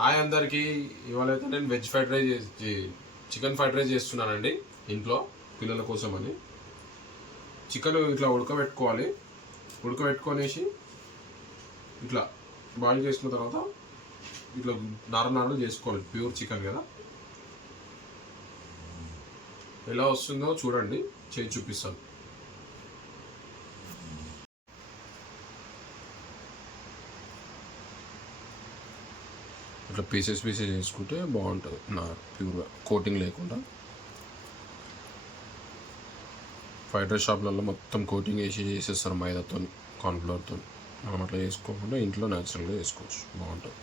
Hi అందరికీ. ఇవాళ అయితే నేను veg fried rice chicken fried rice చేస్తున్నానండి ఇంట్లో పిల్లల కోసం అని. చికెన్ ఇట్లా ఉడకబెట్టుకోవాలి. ఉడకబెట్టుకొనేసి ఇట్లా బాయిల్ చేసుకున్న తర్వాత ఇట్లా నార్మల్ చేసుకోవాలి. ప్యూర్ చికెన్ కదా, ఎలా వస్తుందో చూడండి, చేసి చూపిస్తాను. ఇట్లా పీసెస్ చేసుకుంటే బాగుంటుంది, నా ప్యూర్గా కోటింగ్ లేకుండా. ఫ్రైడ్ రైస్ షాప్లలో మొత్తం కోటింగ్ వేసి చేసేస్తారు మైదాతో, కార్న్ఫ్లవర్తో. మనం అట్లా చేసుకోకుండా ఇంట్లో న్యాచురల్గా చేసుకోవచ్చు, బాగుంటుంది.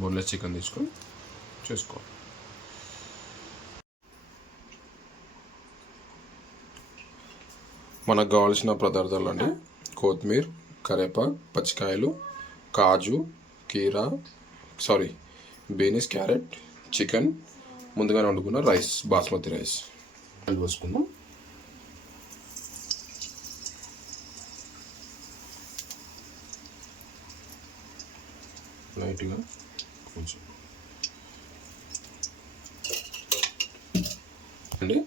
బోన్లెస్ చికెన్ తీసుకొని చేసుకోవాలి. మనకు కావాల్సిన పదార్థాలు అండి: కొత్తిమీర, కరివేపాకు, పచ్చికాయలు, కాజు, కీరా, బీనీస్, క్యారెట్, చికెన్, ముందుగానే వండుకున్న రైస్, బాస్మతి రైస్ పోసుకుందాం. లైట్గా కొంచెం అండి.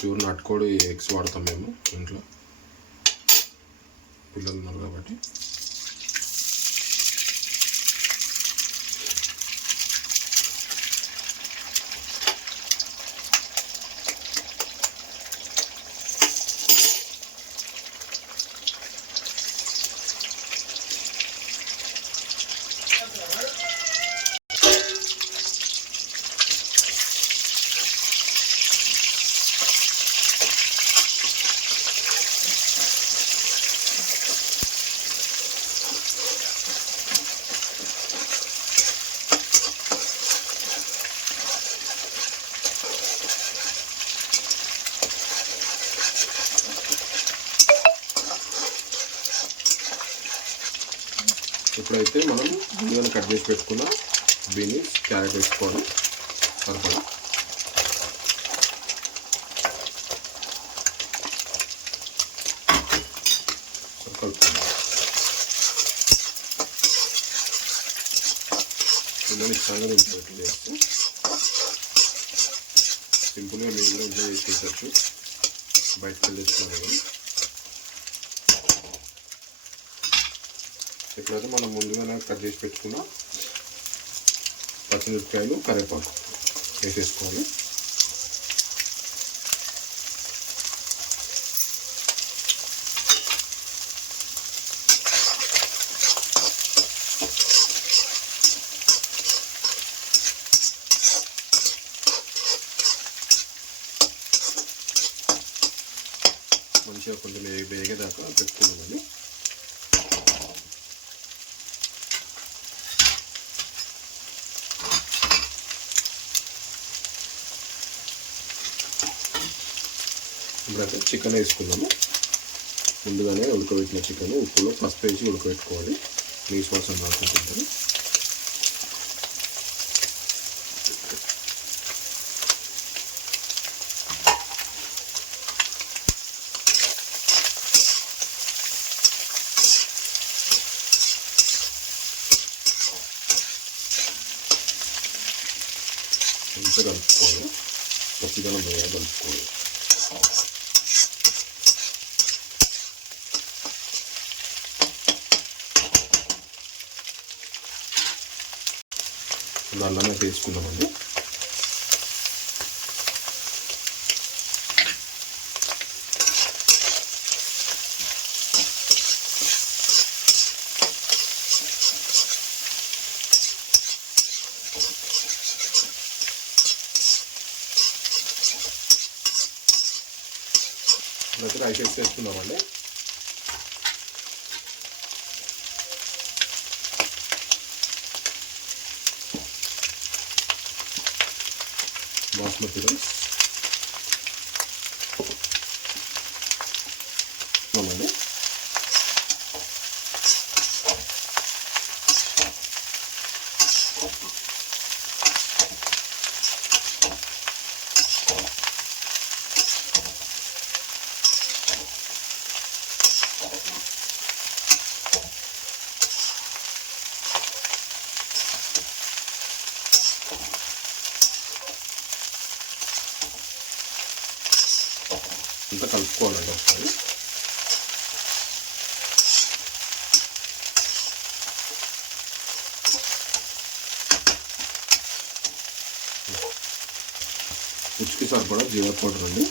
ప్యూర్ నాటుకోడి ఎగ్స్ వాడతాం మేము ఇంట్లో, పిల్లలు ఉన్నారు కాబట్టి. ఇప్పుడైతే మనం ముందుగా కట్ చేసి పెట్టుకున్న బీనీస్, క్యారెట్ వేసుకోవాలి సరిపడా. కలుపుకోవాలి. పిల్లలు ఇష్టంగా తింటారు చేస్తే. సింపుల్గా మీరు కూడా ఇంట్లో చేసేటట్టు, బయటకు వెళ్ళి తెచ్చుకోవాలి. ఇప్పుడైతే మనం ముందుగానే కట్ చేసి పెట్టుకున్న పచ్చిమిరపకాయలు, కరివేపాకు వేసేసుకోవాలి. మంచిగా కొంచెం వేగేదాకా పెట్టుకున్నామండి. ఇప్పుడైతే చికెన్ వేసుకున్నాము. ముందుగానే ఉడకబెట్టిన చికెన్ ఉప్పులో పసుపు వేసి ఉడకబెట్టుకోవాలి, నీసు వాసన రాకుంటుంది. మంచిగా కలుపుకోవాలి, పచ్చిదనం వేయాలి, కలుపుకోవాలి. అల్లమే తీసుకున్నామండి. రైస్ వేసుకున్నామండి. బాస్మతి రైస్ అవునండి. అంతా కలుపుకోవాలండి ఒకసారి. రుచికి సరిపడా జీరా పౌడర్ అండి.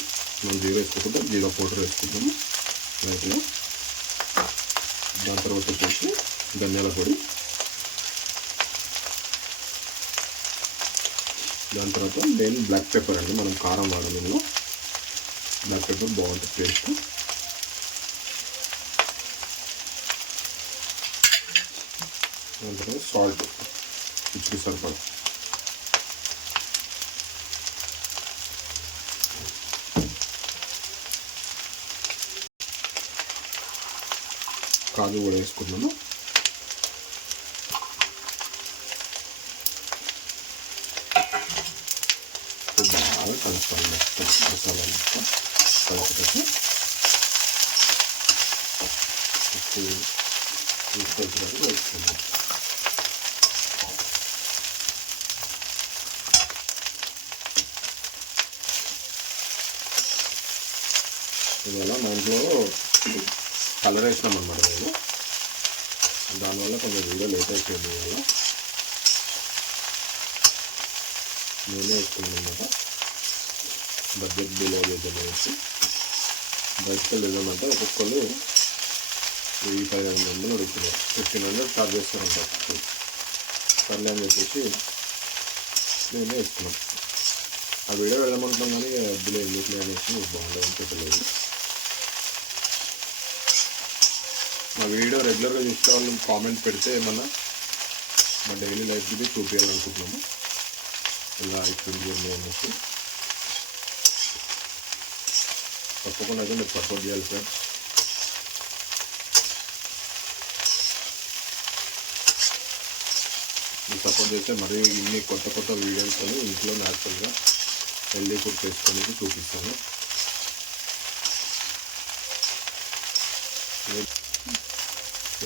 మనం జీరా వేసుకోకుండా జీరా పౌడర్ వేసుకుంటాము లైట్గా. దాని తర్వాత వచ్చేసి ధనియాల పొడి, దాని తర్వాత మెయిన్ బ్లాక్ పెప్పర్ అండి. మనం కారం వాడడం ఇందులో బ్లాక్ పెప్పర్ బాగుంటుంది టేస్ట్. దాని తర్వాత సాల్ట్ రుచికి సరిపడా. కాజు కూడా వేసుకున్నాను. బాగా కలుపుకోవాలి మొత్తం మసాలా మొత్తం కలిపేసి తీసుకొచ్చినట్టు వేసుకున్నాం. ఇవాళ మా ఇంట్లో కలర్ వేసినాం అన్నమాట నేను. దానివల్ల కొంచెం వీడియో లేట్ అయిపోయింది. ఇవాళ నేనే వేసుకున్నాను అన్నమాట. బడ్జెట్ బిలో చేద్దామనేసి బయటకు వెళ్ళామంటే ఒక్కొక్కరు 1000-1500 అడుగుతున్నారు. 1500 చార్జ్ చేస్తారంటారు. సర్లే అని చెప్పేసి నేనే వేసుకున్నాం. ఆ వీడియో వెళ్ళమంటున్నాం కానీ అద్దులో ఎందుకు అనేసి బాగుండదని చెప్పలేదు. మా వీడియో రెగ్యులర్గా చూసే వాళ్ళు కామెంట్ పెడితే ఏమన్నా మా డైలీ లైఫ్ ఇది చూపించాలనుకుంటున్నాము. ఇలా అయిపోయింది అనేసి తప్పకుండా అయితే మీరు సపోర్ట్ చేయాలి ఫ్రెండ్స్. మీరు సపోర్ట్ చేస్తే మరీ ఇన్ని కొత్త కొత్త వీడియోస్ ఇంట్లో న్యాచురల్గా హెల్దీ ఫుడ్ చేసుకోవడానికి చూపిస్తాను.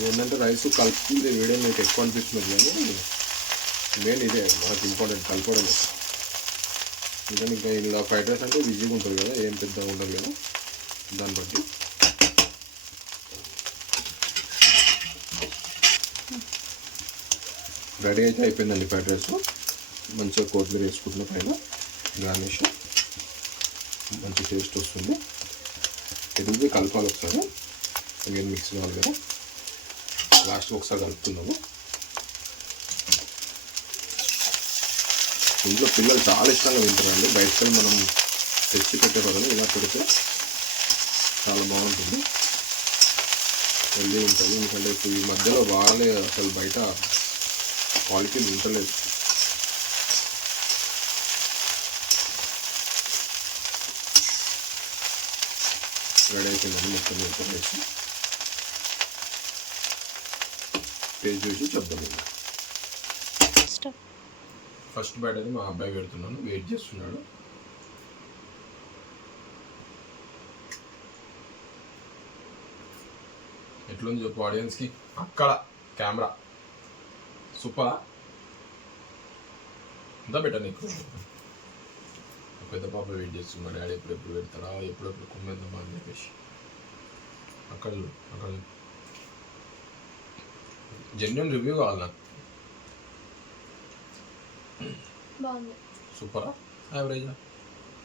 ఏంటంటే రైస్ కలుపుతుంది వీడియో మీకు ఎక్కువ అనిపిస్తున్నది కానీ మెయిన్ ఇదే మనకు ఇంపార్టెంట్ కలుపుకోవడం. ఇంకా ఇంకా ఇలా ఫ్రైడ్ రైస్ అంటే ఈజీగా ఉంటుంది కదా, ఏం పెద్దగా ఉండదు కదా. దాన్ని బట్టి రెడీ అయితే అయిపోయిందండి ఫ్రైడ్ రైస్. మంచిగా కొత్తిమీర వేసుకుంటున్న పైన గార్నిష్, మంచి టేస్ట్ వస్తుంది. ఎదుగుది కలపాలి ఒకసారి, నేను మిక్స్ కావాలి కదా. లాస్ట్ ఒకసారి కలుపుతున్నాము. ఇంట్లో పిల్లలు చాలా ఇష్టంగా తింటారండి. బయటకు మనం తెచ్చి పెట్టే బదులు ఇలా పెడితే చాలా బాగుంటుంది, హెల్దీ ఉంటుంది. ఎందుకంటే ఇప్పుడు ఈ మధ్యలో వాళ్ళే అసలు బయట క్వాలిటీ తింటలేదు. రెడీ అయిపోయిందండి మొత్తం మొత్తం వేసి టేస్ట్ చూసి చెప్తాను. ఫస్ట్ బ్యాట్ అయితే మా అబ్బాయి పెడుతున్నాను, వెయిట్ చేస్తున్నాడు. ఎట్లుంది చెప్పు ఆడియన్స్కి. అక్కడ కెమెరా సూపరా అంతా బెటర్. నీకు పెద్ద పాప వెయిట్ చేస్తున్నాడు, డాడీ ఎప్పుడెప్పుడు పెడతారా, ఎప్పుడెప్పుడు కుమ్మేద్దామా అని చెప్పేసి. అక్కడ అక్కడ జెన్యున్ రివ్యూ కావాలి నాకు. బాగుంది. సూపరా యావరేజా?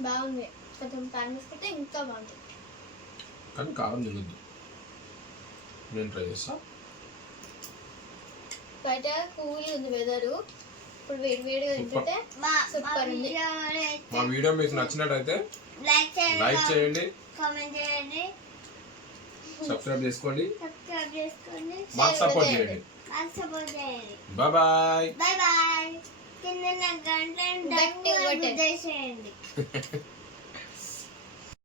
బాగుంది. కొంచెం టైం తీసుకుంటే ఇంకా బాగుంది. కానీ కారం తినద్దు. నేను ట్రై చేస్తా. బయట కూల్ ఉంది వెదరు, ఇప్పుడు వేడి వేడిగా తింటుంటే సూపర్ ఉంది. మా వీడియో మీకు నచ్చినట్టయితే లైక్ చేయండి, కామెంట్ చేయండి, సబ్స్క్రైబ్ చేసుకోండి, మాకు సపోర్ట్ చేయండి. Bye bye. Bye bye. కింద గంట గట్టిగా కొట్టండి. చేయండి.